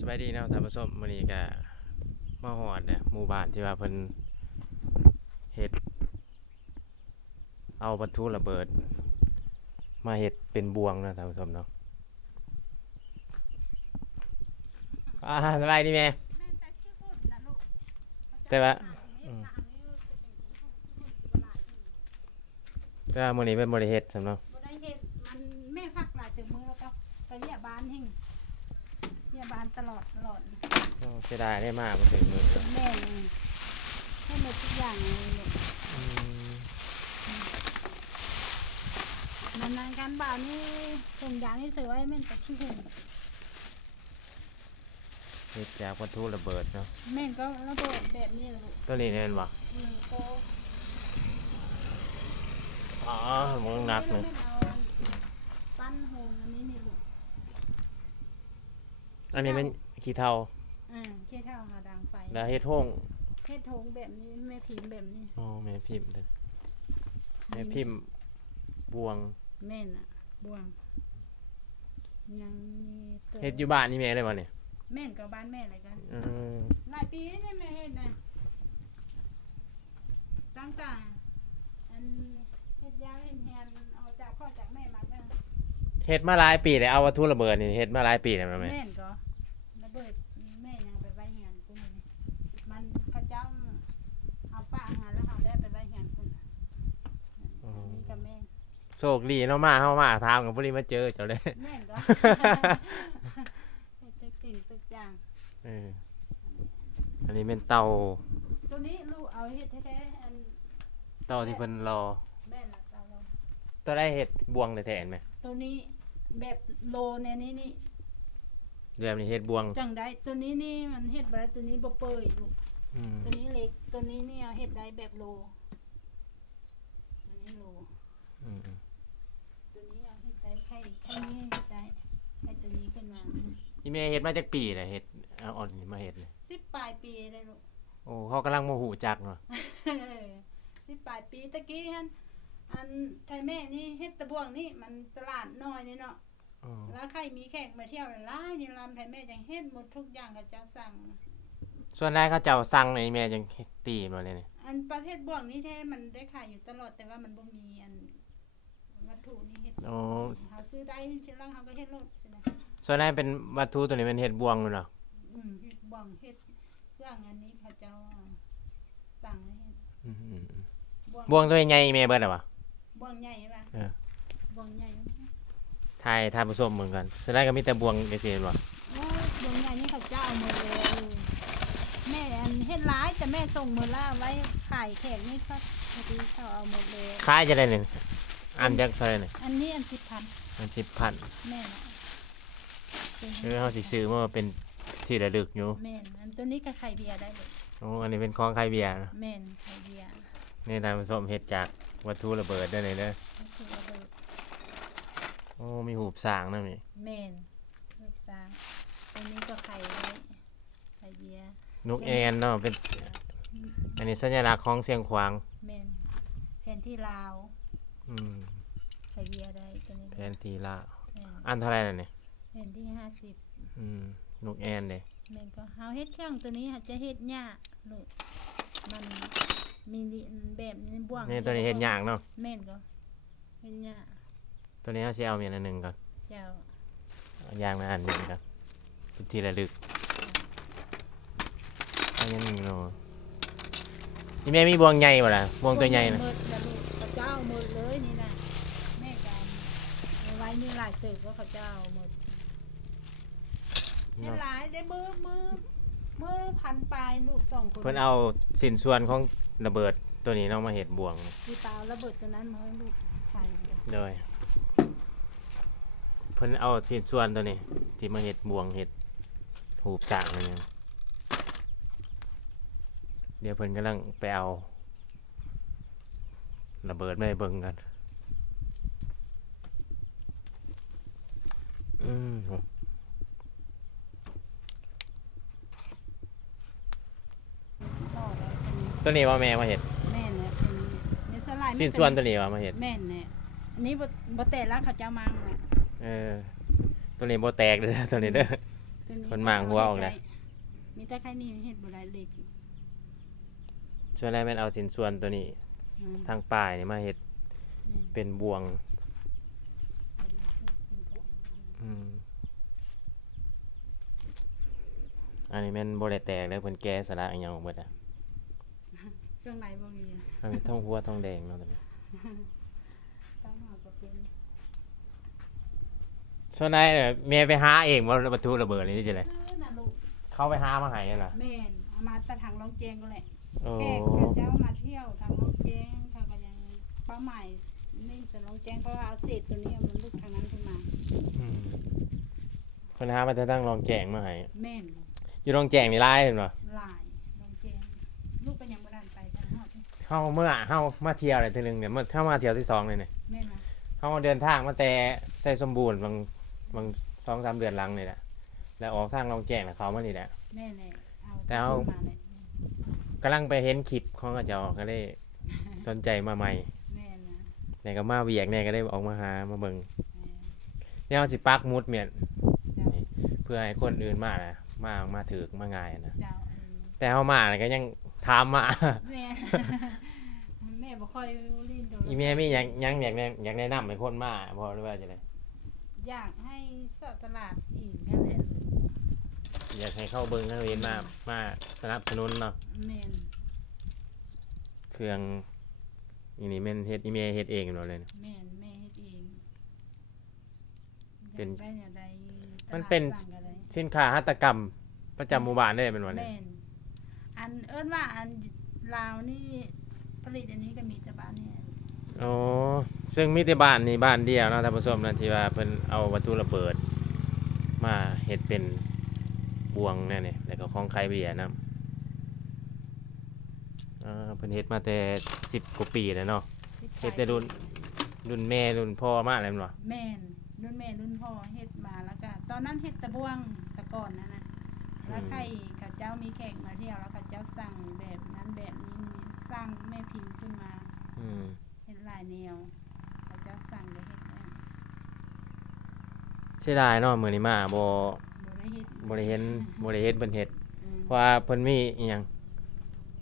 สบายดีเนาะท่านผู้ชมมื้อนี้ก็มาฮอดเนี่ยหมู่บ้านที่ว่าเพิ่นเฮ็ดเอาวัตถุระเบิด มาเฮ็ดเป็นบวงนะท่านผู้ชมเนาะอ่าสบายดีแม่แต่ว่าแต่ว่ามื้อนี้เป็นบ่ได้เฮ็ดซั่นเนาะบ่ได้เฮ็ดมันแม่พักหลายถึงมือแล้วก็ไปเรียบานแห่ง เรียบานตลอดตลอดโอ้เสียดายได้มากบ่ถึงมื้อแม่นี่ให้หมดทุกอย่างเลยเนี่ยอืมมันนานการบ้านนี่ถุงยางนี่ซื้อไว้แม่นแต่ขี้หุ่นเฮ็ดจากวัตถุระเบิดเนาะแม่นก็ระเบิดแบบนี้เลยลูกตัวนี้แม่นบ่หนึ่งโตอ๋อมึงหนักเลยแม่เอาปั้นโฮงอันนี้นี่ลูก อันนี้เป็นขี้เถ้าอ่าเชี่ยเท่าหาดังไฟแล้วเฮ็ดห้องเฮ็ดโถงแบบนี้แม่พิมพ์แบบนี้อ๋อแม่พิมพ์เลยแม่พิมพ์บวงแม่นอะบวง ยังมีตัวเฮ็ดอยู่บ้านนี่แม่ได้บ่เนี่ยแม่นกับบ้านแม่อะไรกันเออหลายปีนี่แม่เฮ็ดนะตั้งแต่อันเฮ็ดยาเฮ็ดแฮนเอาจากพ่อจากแม่มาเด้อ เฮ็ดมาหลายปีแล้วเอาวัตถุระเบิดนี่เฮ็ดมาหลายปีแล้วแม่แม่แม่นก็ระเบิดแม่ยังไปไว้เฮียนกูมื้อนี้มันเขาเจ้าเอาป้าหาแล้วเขาได้ไปไว้เฮียนคุณนี่กับแม่โชคดีเนาะมาเฮามาถามกับบ่ได้มาเจอเจ้าเลยแม่นก็เฮ็ดทุกสิ่งทุกอย่างเอออันนี้เป็นเตาตัวนี้ลูกเอาเฮ็ดแท้ๆอันเตาที่เพิ่นรอแม่นละเราเราตัวได้เฮ็ดบวงแท้ๆแม่ตัวนี้ แบบโลเนี่ยนี่นี่เรื่องนี้เฮ็ดบวงจังได้ตัวนี้นี่มันเฮ็ดบ่ได้ตัวนี้บ่เปื่อยลูกอืมตัวนี้เล็กตัวนี้เนี่ยเฮ็ดได้แบบโลตัวนี้โลอืมตัวนี้เอาเฮ็ดได้ไข่ไข่นี้เฮ็ดได้ไข่ตัวนี้ขึ้นมาอีแม่เฮ็ดมาจากปีแล้วเฮ็ดเอาอ่อนนี่มาเฮ็ดเลยสิบปลายปีได้ลูก โอ้เขากำลังโมโหจักเนาะ สิบปลายปีตะกี้ฮัน อันไทยแม่นี่เฮ็ดตะบวงนี่มันตลาดน้อยนี่เนาะอ๋อแล้วใครมีแขกมาเที่ยวหลายนี่ลำไทยแม่จังเฮ็ดหมดทุกอย่างก็จะสั่ง ส่วนได้เขาเจ้าสั่งนี่แม่จังเฮ็ดตีมาเลยนี่อันประเภทบ่วงนี่แท้มันได้ขายอยู่ตลอดแต่ว่ามันบ่มีอันวัตถุนี่เฮ็ดอ๋อเฮาซื้อได้ทีหลังเฮาก็เฮ็ดโลดใช่ไหมส่วนได้เป็นวัตถุตัวนี้เป็นเฮ็ดบวงเลยเนาะอืมเฮ็ดบ่วงเฮ็ดเครื่องอันนี้เขาเจ้าสั่งให้เฮ็ดอืมอืมอืมบ่วงบวงตัวใหญ่แม่เบิดแล้ววะ บ่วงใหญ่ใช่ป่ะเออ บ่วงใหญ่ทายทานผู้ชมเหมือนกันส่วนได้ก็มีแต่บวงจังซี่แม่นบ่โอ้ยบ่วงใหญ่นี่เขาเจ้าเอาหมดเลยแม่อันเฮ็ดหลายแต่แม่ส่งมื้อละไว้ขายแขกนี่ก็พอดีเขาเอาหมดเลยขายจะได้นี่อันจักเท่าไหร่นี่อันนี้อัน10,000อัน10,000แม่น่ะเป็นเออเฮาสิซื้อมาเป็นที่ระลึกอยู่แม่นอันตัวนี้ก็ไข่เบียร์ได้เลยโอ้อันนี้เป็นของใครเบียร์นะแม่นไข่เบียร์นี่ทานผู้ชมเฮ็ดจาก วัตถุระเบิดเด้อนี่เด้อก็คือระเบิดโอ้มีหูบสร้างนำนี่แม่นลูกสาวตัวนี้ก็ไข่ไว้ไข่เบียร์นกแอนเนาะเป็นอันนี้สัญลักษณ์ของเสียงขวางแม่นแผนที่ลาวอืมไข่เบียร์ได้ตัวนี้แผนที่ลาวแม่นอันเท่าไหร่น่ะนี่แผนที่ห้าสิบอืมนกแอนเด้แม่นก็เฮาเฮ็ดเครื่องตัวนี้อาจจะเฮ็ดยากลูก มันมีแบบนี้บ่วงนี่ตัวนี้เฮ็ดยากเนาะแม่นก็เฮ็ดยากตัวนี้เฮาสิเอาเมียนอันหนึงก่อนเจ้าเอาอย่างละอันหนึงก่อนเป็นที่ระลึกเอาอย่างหนึงเนาะนี่แม่มีบวงใหญ่บ่ล่ะบวงตัวใหญ่นะหมดแล้วลูกเขาเจ้าหมดเลยนี่นะแม่กันเอาไว้มีหลายตึกว่าเขาเจ้าหมดเห็นเนาะหลายได้มือมือ มือพันปลายลูกสองคนเพิ่นเอาสินส่วนของระเบิดตัวนี้เนาะมาเฮ็ดบวงคือตาระเบิดตัวนั้นมาให้ลูกไทยโดยเพิ่นเอาสินส่วนตัวนี้ ที่มาเฮ็ดบวงเฮ็ดหูบสร้างนั่นเองเดี๋ยวเพิ่นกำลังไปเอา ระเบิดมาให้เบิ่งกัน อืม ต่อไปอันนี้ ตัวนี้ว่าแม่มาเฮ็ดแม่เนี่ยอันนี้เนี่ยสลายสินส่วนตัวนี้ว่ามาเฮ็ดแม่เนี่ยอันนี้บ่บ่แต่ละเขาเจ้ามังน่ะเออตัวนี้บ่แตกเด้อตัวนี้เด้อตตัวคนหมางหัวออกเลยมีแต่ไข่นี่เฮ็ดบ่ได้เล็กช่วยแรกแม่นเอาสินส่วนตัวนี้ อืม ทางปลายนี่มาเฮ็ดแม่นเป็นบวงอืมอันนี้แม่นบ่ได้แตกเลยเพิ่นแก้สลักอีหยังออกหมดอะ เครื่องในบ่มีอะอันนี้ท้องหัวท้องแดงเนาะตัวนี้ต้องหาก็เป็นส่วนนายเนี่ยแม่ไปหาเองบ่ประตูระเบิดนี่จังได๋ซื้อน่ะลูกเข้าไปหามาให้นั่นล่ะแม่นเอามาแตะถังรองแจงก็แหละโอ้แขกเขาเจ้ามาเที่ยวทางรองแจงเขาก็ยังเป้าหมายนี่แต่รองแจงเพราะว่าเอาเศษตัวนี้มันลุกทางนั้นขึ้นมา อืมคนหามาจะตั้งรองแจงมาให้แม่นอยู่รองแจงนี่หลายเห็นบ่หลายรองแจงลูกเป็นยังบ่ เฮาเมื่อเฮามาเที่ยวได้ทีนึงเนี่ยเมื่อเฮามาเที่ยวที่สองเลยเนี่ยแม่นมาเฮาเดินทางมาแต่ใส่สมบูรณ์บางบางสองสามเดือนหลังนี่แหละแล้วออกทางรองแจงแล้วเขามานี่แหละ แม่นแหละเอาแต่เอามาเลยกำลังไปเห็นคลิปของเขาเจ้าก็เลยสนใจมาใหม่แม่นนะเนี่ยก็มาเวียกเนี่ยก็ได้ออกมาหามาเบิ่งแม่นเนี่ยเอาสิปักหมุดเมียนเจ้าเพื่อให้คนอื่นมานะมามาถือมาง่ายนะ เจ้าเออแต่เฮามาน่ะก็ยัง ถามมาแม่แม่บ่ค่อยลิ้นโดนอีเมียมีหยังหยังอยากแนะอยากแนะนำให้คนมาบ่หรือว่าจังไดอยากให้เสาะตลาดอีกนั่นแหละอยากให้เข้าเบิ่งเข้าเห็นมามาสนับสนุนเนาะแม่นเครื่องอีนี่แม่นเฮ็ดอีเมียเฮ็ดเองเนาะเลยนะ แม่นแม่เฮ็ดเองเป็นอยากไปเนี่ยใดตลาดมันเป็น สั่งอะไรสินค้าหัตถกรรมประจำหมู่บ้านได้เป็นวันนี้ แม่น อันเอิ้นว่าอันลาวนี่ผลิตอันนี้ก็มีแต่บ้านเนี่ยอ๋อซึ่งมีแต่บ้านนี่บ้านเดียวเนาะท่านผู้ชมนะที่ว่าเพิ่นเอาวัตถุระเบิด มาเฮ็ดเป็นบวงแน่นี่แล้วก็ของใครเบียร์นํอ่าเพิ่นเฮ็ดมาแต่10กว่าปีแล้วเนาะเฮ็ดแต่รุ่นรุ่นแม่รุ่นพ่อมาแล้วแม่นบ่แม่นรุ่นแม่รุ่นพ่อเฮ็ดมาแล้วก็ตอนนั้นเฮ็ดตะบวงแตะก่อนนั่นน่ะ แล้วใครกับเจ้ามีแขกมาเที่ยวแล้วกับเจ้าสั่งแบบนั้นแบบนี้มีสร้างแม่พิมพ์ขึ้นมาอืมเฮ็ดหลายแนวเขาเจ้าสั่งก็เฮ็ดได้เสียดายเนาะมื้อนี้มาบ่บ่ได้เฮ็ดบ่ได้เห็นบ่ได้เฮ็ดเพิ่นเฮ็ดอืมเพราะว่าเพิ่นมีอีหยัง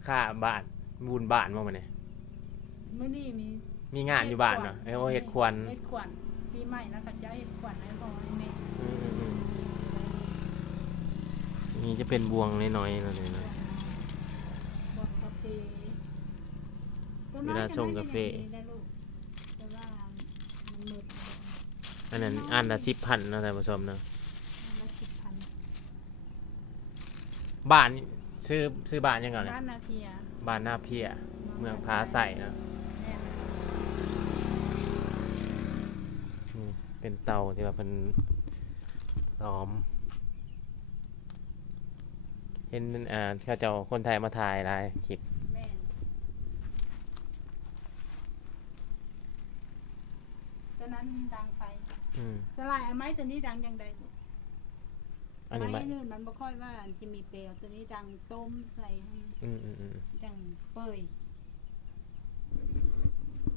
ค่าบ้านบุญบ้านบ่มื้อนี้มื้อนี้มี มีงานอยู่บ้านเนาะเออว่าเฮ็ดควนเฮ็ดขวัญปีใหม่แล้วเขาเจ้าเฮ็ดขวัญให้พ่อให้แม่ อืมๆ นี่จะเป็นบวงน้อยๆแล้วนี่เนาะบอกกาแฟเวลาส่งกาแฟ ได้ลูกแต่ว่ามันหมดอันนั้นอันละ10,000เนาะท่านผู้ชมเนาะอันละสิบพันบ้านซื้อซื้อบ้านยังก่อนเนี่ยบ้านนาเพียบ้านหน้าเพียเมืองพาใส่เนาะแม่นอืมเป็นเตาที่ว่าเพิ่นล้อม เห็นอ่าเขาเจ้าคนไทยมาถ่ายหลายคลิปแม่นตอนนั้นดังไฟอืมสลายอันไม้ตัวนี้ดังจังใดลูกอันนี้ไม้ไม่นู่นมันบ่ค่อยว่าจะมีเปลวตัวนี้ดังต้มใส่ให้อืมอืมอืมจังเปย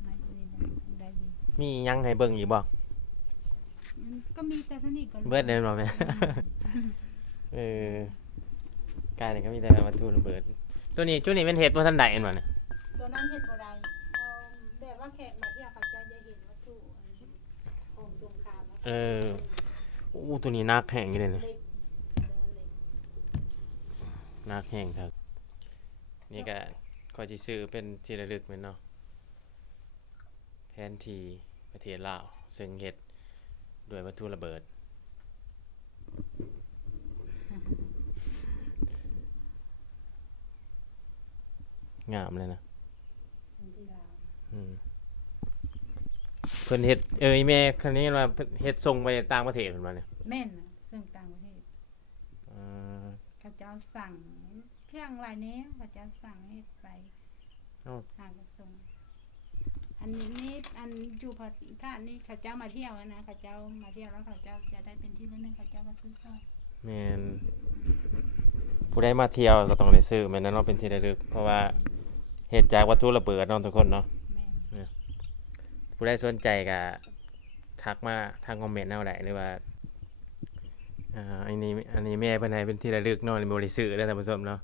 ไม้ตัวนี้ดังได้ดีมีหยังให้เบิ่งอีกบ่มันก็มีแต่เท่านี้ก็เบิดเลยบ่แม่ เออ กายนี่ก็มีแต่วัตถุระเบิด ตัวนี้จุดนี้เป็นเฮ็ดบ่ทันได้แม่นบ่เนี่ยตัวนั้นเฮ็ดบ่ได้เอาแบบว่าแขกมาเที่ยวเขาจะจะเห็นวัตถุอันของสงครามอะเอออู้ตัวนี้นักแข่งอยู่เลยเนี่ยเล็กเออเล็กนักแข่งครับ นี่ก็ขอยสิซื้อเป็นที่ระลึกแม่นเนาะแผนที่ประเทศลาว ซึ่งเฮ็ดด้วยวัตถุระเบิด งามเลยนะของที่ลาวอืมเพิ่นเฮ็ดเอ้ยแม่คันนี้ว่าเพิ่นเฮ็ดส่งไปต่างประเทศเพิ่นว่าเนี่ยแม่นนะซึ่งต่างประเทศอ่าเขาเจ้าสั่งเครื่องหลายแนวเขาเจ้าสั่งเฮ็ดไปเอ้าทางกระทรวงอันนี้อันอยู่พระท่านนี่เขาเจ้ามาเที่ยวนะเขาเจ้ามาเที่ยวแล้วเขาเจ้าจะได้เป็นที่ระลึกเขาเจ้าก็ซื้อซอยแม่นผู้ใดมาเที่ยวก็ต้องได้ซื้อแม่นนะเนาะเป็นที่ระลึกเพราะว่า เฮ็ดจากวัตถุระเบิดเนาะทุกคนเนาะแม่นผู้ใดสนใจก็ทักมาทางคอมเมนต์เอาได้หรือว่าอ่าอันนี้อันนี้แม่เพิ่นให้เป็นที่ระลึกเนาะในบริสื่อเด้อท่านผู้ชมเนาะ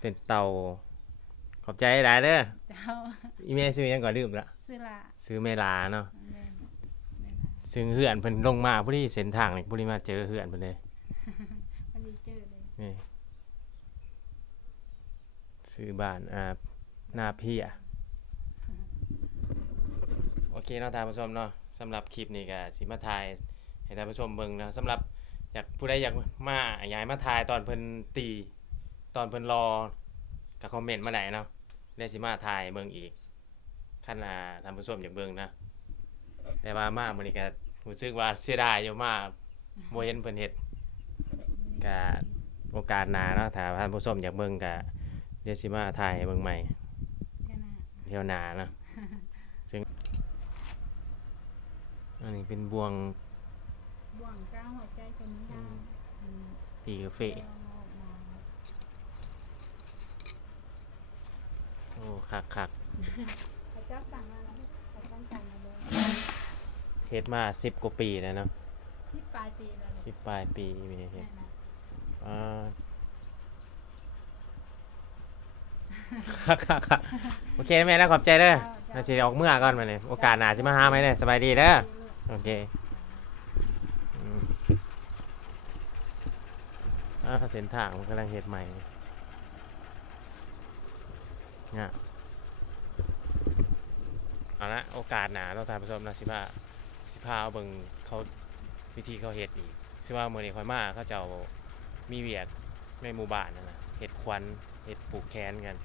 เป็นเตาขอบใจหลายเด้อเจ้าอีแม่ซื้อหยังก่อนลืมละซื้อละซื้อแม่ลาเนาะแม่นแม่นซึ่งเฮือนเพิ่นลงมาผู้ที่เส้นทางนี่ผู้ที่มาเจอเฮือนเพิ่นเลย วันนี้เจอเลยนี่ ซื้อบ้านอ่าหน้าพี่อะโอเคเนาะท่านผู้ชมเนาะสำหรับคลิปนี้ก็สิมาถ่ายให้ท่านผู้ชมเบิ่งเนาะสำหรับอยากผู้ใดอยากมาอยากให้มาถ่ายตอนเพิ่นตีตอนเพิ่นรอก็คอมเมนต์มาได้เนาะได้สิมาถ่ายเบิ่งอีกคันอ่าท่านผู้ชมอยากเบิ่งนะแต่ว่ามามื้อนี้ก็รู้สึกว่าเสียดายอยู่มากบ่เห็นเพิ่นเฮ็ดก็โอกาสหน้าเนาะถ้าท่านผู้ชมอยากเบิ่งก็ เดี๋ยวสิมาถ่ายให้เบิ่งใหม่แค่นั้นเที่ยวหน้าเนาะซึ่งอันนี้เป็นบวงบ่วงก้าวหัวใจคนนี้ได้อืมตีกาแฟเอาออกมาโอ้คักคักเขาเจ้าสั่งมาแล้วเขาต้องสั่งมาเลยเฮ็ดมา10กว่าปีแล้วเนาะที่ปลายปีแล้วสิบปลายปีมีเฮ็แม่ดนะอ่าคักคักคัก โอเคนะแม่นะขอบใจเด้อน่าจะออกเมื่อก่อนมาเนี่ยโอกาสหน้าสิมาหาไหมเนี่ยสบายดีเด้อโอเคอืมอ่าเส้นทางมันกำลังเฮ็ดใหม่เนี่ยเอาละโอกาสหนาเราทานผู้ชมนะสิพาสิพาเอาเบิ่งเขาวิธีเขาเฮ็ดอีกสิว่ามื้อนี้ค่อยมาเขาเจ้ามีเวียกในหมู่บ้านนั่นนะเฮ็ดควันเฮ็ดปลูกแคนกัน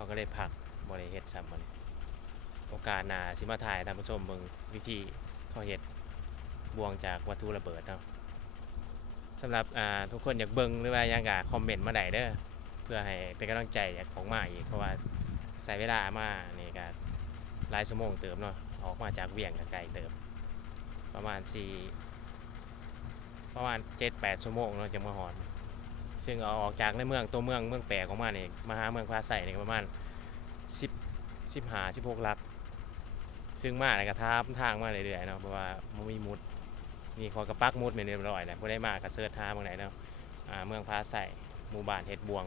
เขาก็เลยพักบ่ได้เฮ็ดซ้ำมันโอกาสหน้าสิมาถ่ายท่านผู้ชมเบิ่งวิธีเขาเฮ็ดบวงจากวัตถุระเบิดเนาะสำหรับอ่าทุกคนอยากเบิ่งหรือว่าอยากจะคอมเมนต์มาได้เด้อเพื่อให้เป็นกำลังใจอยากออกมาอีกเพราะว่าใช้เวลามานี่ก็หลายชั่วโมงเติมเนาะออกมาจากเวียงกไกลเติม ประมาณ4ประมาณ7-8ชั่วโมงเนาะจะมาฮอด ซึ่งเอาออกจากในเมืองตัวเมืองเมืองแปลของมันี่มหาเมืองพาใส่นี่ยประมาณ10 15 16ลัก ซึ่งมาแล้วก็ทาทางมาเรื่อยๆเนาะเพราะว่ามันมีมุดนี่ขอกระปักมุดเป็นเรียบร้อยแล้วบ่ได้มากระเสิร์ชหามองไหนเนาะเมืองพาใส่หมู่บ้านเฮ็ดบวง